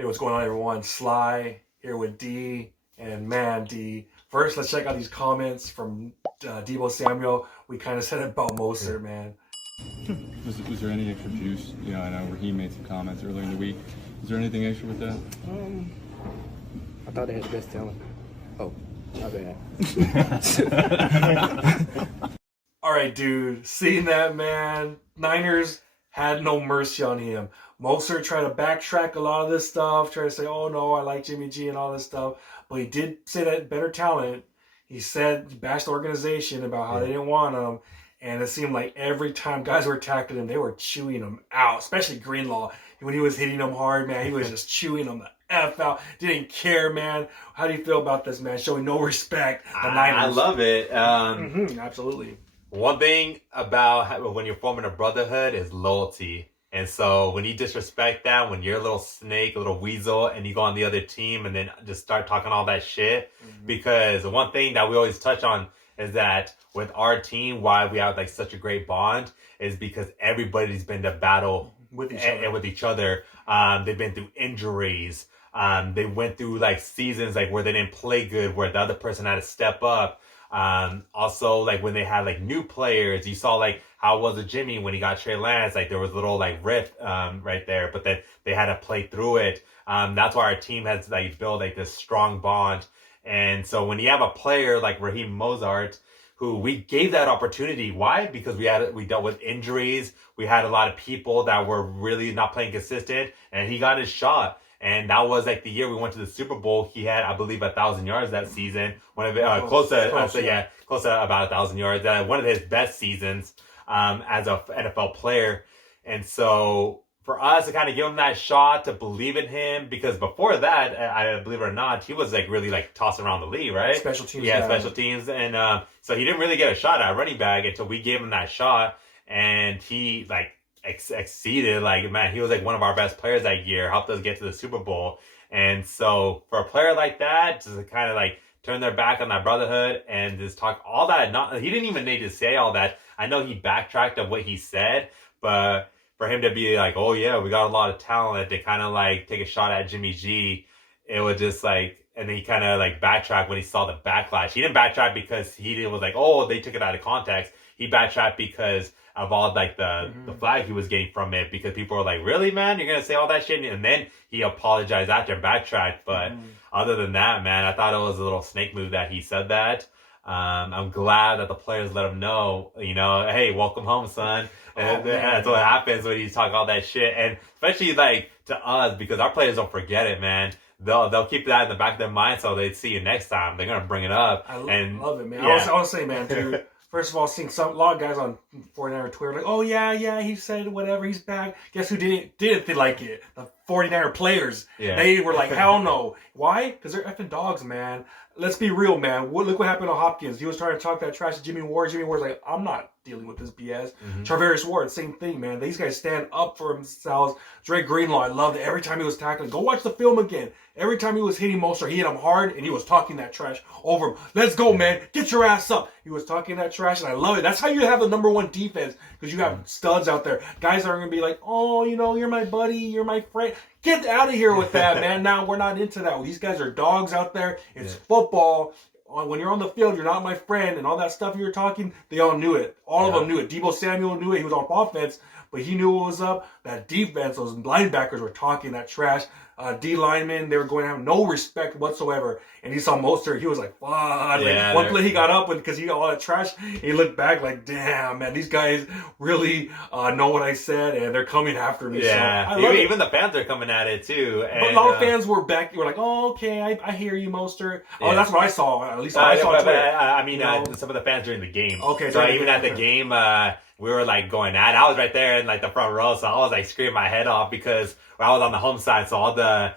Hey, what's going on, everyone? Sly here with D. And man, D. First, let's check out these comments from Debo Samuel. We kind of said it about Mosert, man. Was there any extra juice? You know, I know Raheem made some comments earlier in the week. Is there anything extra with that? I thought they had the best talent. Oh, my bad. All right, dude. Seeing that, man. Niners had no mercy on him. Mosert tried to backtrack a lot of this stuff, try to say, oh no, I like Jimmy G and all this stuff. But he did say that better talent. He said, he bashed the organization about how they didn't want him. And it seemed like every time guys were tackling him, they were chewing him out, especially Greenlaw. When he was hitting him hard, man, he was just chewing him the F out. Didn't care, man. How do you feel about this, man? Showing no respect. The Niners. I love it. Absolutely. One thing about when you're forming a brotherhood is loyalty. And so when you disrespect that, when you're a little snake, a little weasel, and you go on the other team and then just start talking all that shit, because the one thing that we always touch on is that with our team, why we have like such a great bond is because everybody's been to battle with each other. They've been through injuries. They went through like seasons like where they didn't play good, where the other person had to step up. Also, like when they had like new players, you saw like how it was with Jimmy when he got Trey Lance, like there was a little like rift right there, but then they had to play through it. That's why our team has like built like this strong bond. And so when you have a player like Raheem Mosert, who we gave that opportunity, why? Because we dealt with injuries, we had a lot of people that were really not playing consistent, and he got his shot. And that was like the year we went to the Super Bowl. He had, I believe, 1,000 yards that season. Close to about 1,000 yards. One of his best seasons as a NFL player. And so for us to kind of give him that shot, to believe in him, because before that, I believe it or not, he was like really like tossing around the league, right? Special teams. Yeah, special teams. And so he didn't really get a shot at running back until we gave him that shot. And he like exceeded, like, man, he was like one of our best players that year, helped us get to the Super Bowl. And so for a player like that, just to kind of like turn their back on that brotherhood and just talk all that, he didn't even need to say all that. I know he backtracked of what he said, but for him to be like, oh yeah, we got a lot of talent, to kind of like take a shot at Jimmy G, it was just like, and then he kind of like backtracked when he saw the backlash. He didn't backtrack because he was like, oh, they took it out of context. He backtracked because of all like the flag he was getting from it, because people were like, really, man, you're gonna say all that shit? And then he apologized after and backtracked. But other than that, man, I thought it was a little snake move that he said that. I'm glad that the players let him know, you know, hey, welcome home, son. And that's what happens when you talk all that shit. And especially like to us, because our players don't forget it, man. They'll keep that in the back of their mind, so they see you next time. They're gonna bring it up. I love it, man. Yeah. I was saying, man, dude. First of all, seeing a lot of guys on 49er Twitter like, oh yeah, he said whatever, he's back. Guess who didn't like it? The 49er players. Yeah. They were like, hell no. Why? Because they're effing dogs, man. Let's be real, man. Look what happened to Hopkins. He was trying to talk that trash to Jimmy Ward. Jimmy Ward's like, I'm not dealing with this BS. Charvarius Ward, same thing, man. These guys stand up for themselves. Dre Greenlaw, I loved it. Every time he was tackling, go watch the film again. Every time he was hitting Mosert, he hit him hard, and he was talking that trash over him. Let's go, man. Get your ass up. He was talking that trash, and I love it. That's how you have the number one defense, because you have studs out there. Guys aren't going to be like, oh, you know, you're my buddy, you're my friend. Get out of here with that, man. Now, we're not into that. These guys are dogs out there. It's football. When you're on the field, you're not my friend, and all that stuff you were talking, they all knew it. All of them knew it. Debo Samuel knew it. He was on offense, but he knew what was up. That defense, those linebackers were talking that trash. D linemen, they were going to have no respect whatsoever. And he saw Mosert, he was like, fuck. Like, one play he got up because he got all that trash. He looked back like, damn, man, these guys really know what I said, and they're coming after me. Yeah, so even the fans are coming at it too. And, but a lot of fans were back. Were like, "Oh, okay, I hear you, Mosert." Oh, that's what I saw. At least I saw. I mean, some of the fans during the game. Okay, so even at the game, we were like going at it. I was right there in like the front row, so I was like screaming my head off because I was on the home side. So all the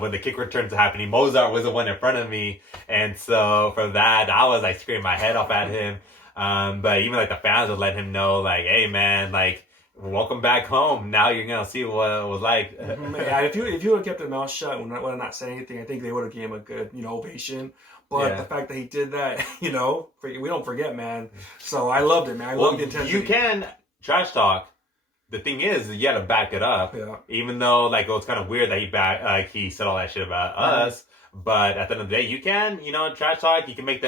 when the kick returns were happening, Mosert was the one in front of me, and so for that, I was like screaming my head off at him. But even like the fans would let him know, like, "Hey, man, like, welcome back home. Now you're gonna see what it was like." Yeah, if you would have kept his mouth shut and would have not said anything, I think they would have gave him a good, ovation. But the fact that he did that, we don't forget, man. So I loved it, man. I loved the intensity. You can trash talk, the thing is, you got to back it up. Yeah. Even though like it was kind of weird that he said all that shit about us, but at the end of the day, you can trash talk. You can make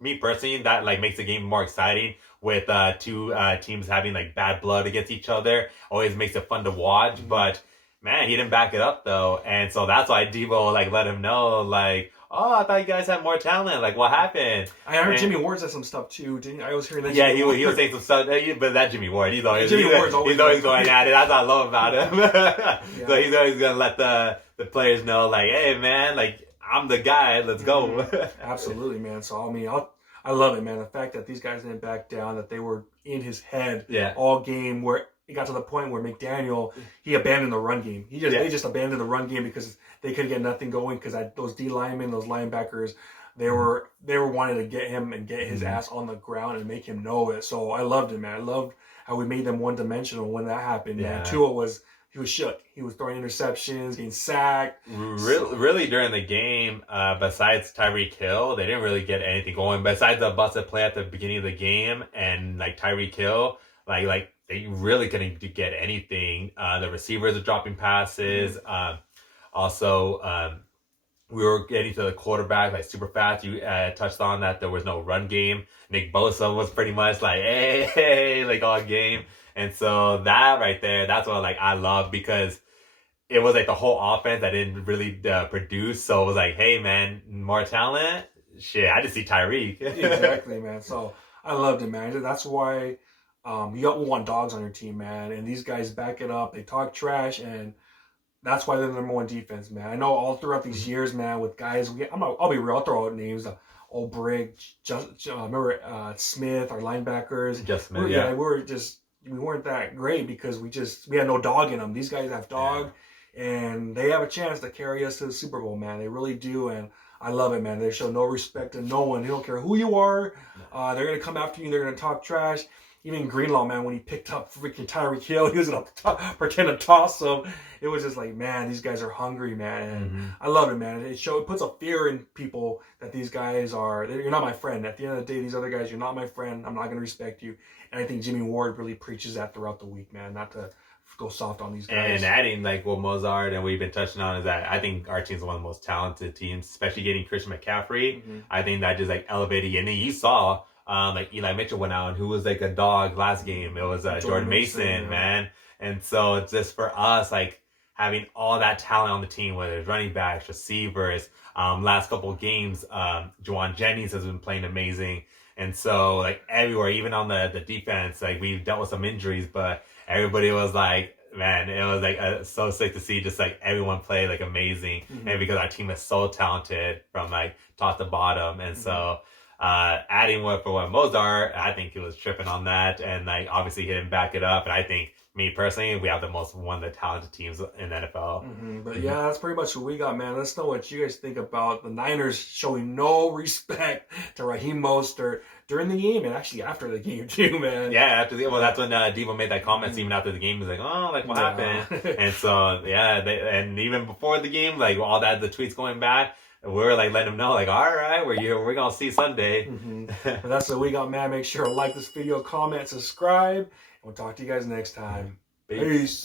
me personally, that like makes the game more exciting with two teams having like bad blood against each other. Always makes it fun to watch. But man, he didn't back it up though, and so that's why Devo like let him know like, oh, I thought you guys had more talent. Like, what happened? I heard Jimmy Ward said some stuff too. Didn't I was hearing that? Yeah, he was saying some stuff, but that Jimmy Ward, he's always Jimmy Ward's always going at it. That's what I love about him. Yeah. So he's always gonna let the players know, like, hey man, like I'm the guy. Let's go. Absolutely, man. So I mean, I love it, man. The fact that these guys didn't back down, that they were in his head all game, where it got to the point where McDaniel, he abandoned the run game. They just abandoned the run game because they couldn't get nothing going because those D linemen, those linebackers, they were wanting to get him and get his ass on the ground and make him know it. So I loved it, man. I loved how we made them one dimensional when that happened. Yeah. Man. Tua he was shook. He was throwing interceptions, getting sacked. Really during the game, besides Tyreek Hill, they didn't really get anything going. Besides the busted play at the beginning of the game and like Tyreek Hill, like they really couldn't get anything. The receivers are dropping passes. Also, we were getting to the quarterback like super fast. You touched on that there was no run game. Nick Bosa was pretty much like, hey, like all game. And so that right there, that's what like I love, because it was like the whole offense that didn't really produce. So it was like, hey man, more talent? Shit, I just see Tyreek. Exactly, man. So I loved it, man. That's why you want dogs on your team, man. And these guys back it up. They talk trash, and that's why they're the number one defense, man. I know all throughout these years, man, with guys, I'll be real, I'll throw out names. Old Brick, remember Smith, our linebackers. Just Smith, yeah. We weren't that great because we had no dog in them. These guys have dog, and they have a chance to carry us to the Super Bowl, man. They really do, and I love it, man. They show no respect to no one. They don't care who you are. They're going to come after you. They're going to talk trash. Even Greenlaw, man, when he picked up freaking Tyreek Hill, he was going to pretend to toss him. It was just like, man, these guys are hungry, man. And I love it, man. It puts a fear in people that these guys you're not my friend. At the end of the day, these other guys, you're not my friend. I'm not going to respect you. And I think Jimmy Ward really preaches that throughout the week, man, not to go soft on these guys. And adding like what Mosert and we've been touching on is that I think our team's one of the most talented teams, especially getting Christian McCaffrey. I think that just like elevated. And then you saw like Eli Mitchell went out, and who was like a dog last game? It was Jordan Mason, man. And so it's just for us, like having all that talent on the team, whether it's running backs, receivers. Last couple of games, Juwan Jennings has been playing amazing. And so like everywhere, even on the defense, like we've dealt with some injuries, but everybody was like, man, it was like so sick to see just like everyone play like amazing. And because our team is so talented from like top to bottom. And so adding what Mosert, I think he was tripping on that, and like obviously he didn't back it up. And I think me personally, we have one of the talented teams in the NFL. But yeah, that's pretty much what we got, man. Let's know what you guys think about the Niners showing no respect to Raheem Mosert during the game and actually after the game too, man. Yeah, that's when Devo made that comment. Even after the game, he's like, "Oh, like what happened?" And so and even before the game, like all that, the tweets going back. We were like letting them know, like, all right, we're gonna see Sunday. But that's what we got, man. Make sure to like this video, comment, subscribe. We'll talk to you guys next time. Peace.